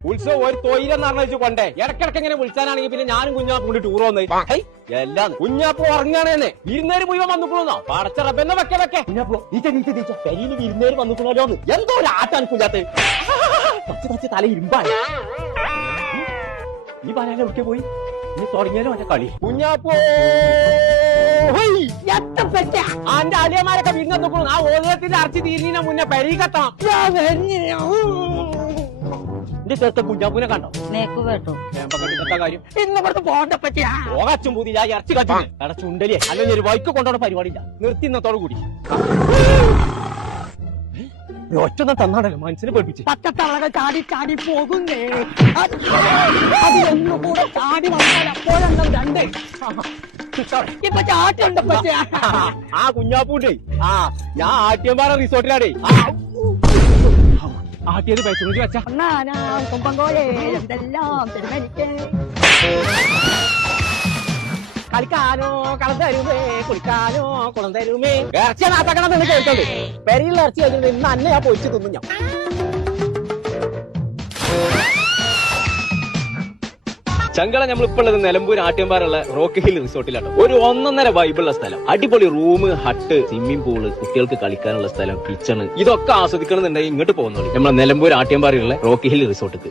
ഉത്സവം ഒരു തൊയിലെന്ന് പറഞ്ഞു കൊണ്ടേ ഇടക്കിടക്ക് ഇങ്ങനെ വിളിച്ചാനാണെങ്കിൽ പിന്നെ ഞാനും കുഞ്ഞാപ്പും കൂടി ടൂർ വന്നേ എല്ലാം കുഞ്ഞാപ്പു ഉറങ്ങാണേന്ന് വിരുന്നേര് മുഴുവൻ വന്നുക്കുള്ളൂന്നോ പടച്ച റബ്ബെന്നെ വെക്കെ കുഞ്ഞാപ്പു നീച്ച പെരിയിൽ വിരുന്നേര് വന്നുക്കുള്ളോന്ന് എന്തോ ഒരു ആട്ടാണ് കുഞ്ഞാത്ത് തച്ച് തല ഇരുമ്പാണ് ഈ പറയാൻ എവിടെ പോയി ഇനി തുടങ്ങിയാലോ എന്റെ കളി കുഞ്ഞാപ്പോ അന്റെ അലിയന്മാരൊക്കെ വിരുന്ന് വന്നുക്കുള്ളൂ ആ ഓലത്തിന്റെ അറച്ചി തീരുന്നതിന് മുന്നേ പെരി കത്തണം എന്റെ ചേർത്ത കുഞ്ഞാപ്പൂനെ കണ്ടോ നേക്ക് കേട്ടോ കാര്യം ഇന്നിവിടുത്തെ പോകണ്ട പറ്റിയാ പോകച്ചും പൂതി ഞാൻ ഇറച്ചി കച്ചു എടാ ചുണ്ടലിയെ അല്ലെങ്കിൽ ഒരു വൈക്ക് കൊണ്ടോടെ പരിപാടിയില്ല നിർത്തി ഇന്നത്തോടു കൂടി ഒറ്റ തന്നാണല്ലോ മനസ്സിനെ പഠിപ്പിച്ച് പച്ചത്തളകൾ ചാടി ചാടി പോകുന്നേ അത് കൂടെ ചാടി വന്നാൽ അപ്പോഴെണ്ണം രണ്ട് ഇപ്പൊ ചാട്ടുണ്ട് ആ കുഞ്ഞാപ്പൂണ്ടേ ആ ഞാൻ ആട്ടിയമ്പാറ റിസോർട്ടിലാടേ ആട്ടിയത് പൈസ വെച്ചാ കളിക്കാനോ കളം തരുമേ കുളിക്കാനോ കുളം തരുമേ ഇറച്ചി നാത്താക്കണം എന്ന് കേട്ടത് പെരിയുള്ള ഇറച്ചി കഴിഞ്ഞിട്ട് ഇന്ന് അന്നെ ഞാൻ പൊരിച്ചു തിന്നു ഞാൻ ചങ്കള നമ്മളിപ്പോൾ ഉള്ളത് നിലമ്പൂർ ആട്ടിയമ്പാറുള്ള റോക്ക് ഹിൽ റിസോർട്ടിലാണ് ഒരു 1.5 വൈബുള്ള സ്ഥലം അടിപൊളി റൂം ഹട്ട് സ്വിമ്മിംഗ് പൂള് കുട്ടികൾക്ക് കളിക്കാനുള്ള സ്ഥലം കിച്ചണ് ഇതൊക്കെ ആസ്വദിക്കണം എന്നുണ്ടെങ്കിൽ ഇങ്ങോട്ട് പോകുന്നുള്ളൂ നമ്മളെ നിലമ്പൂർ ആട്ടിയമ്പാറുള്ള റോക്ക് ഹിൽ റിസോർട്ടിക്ക്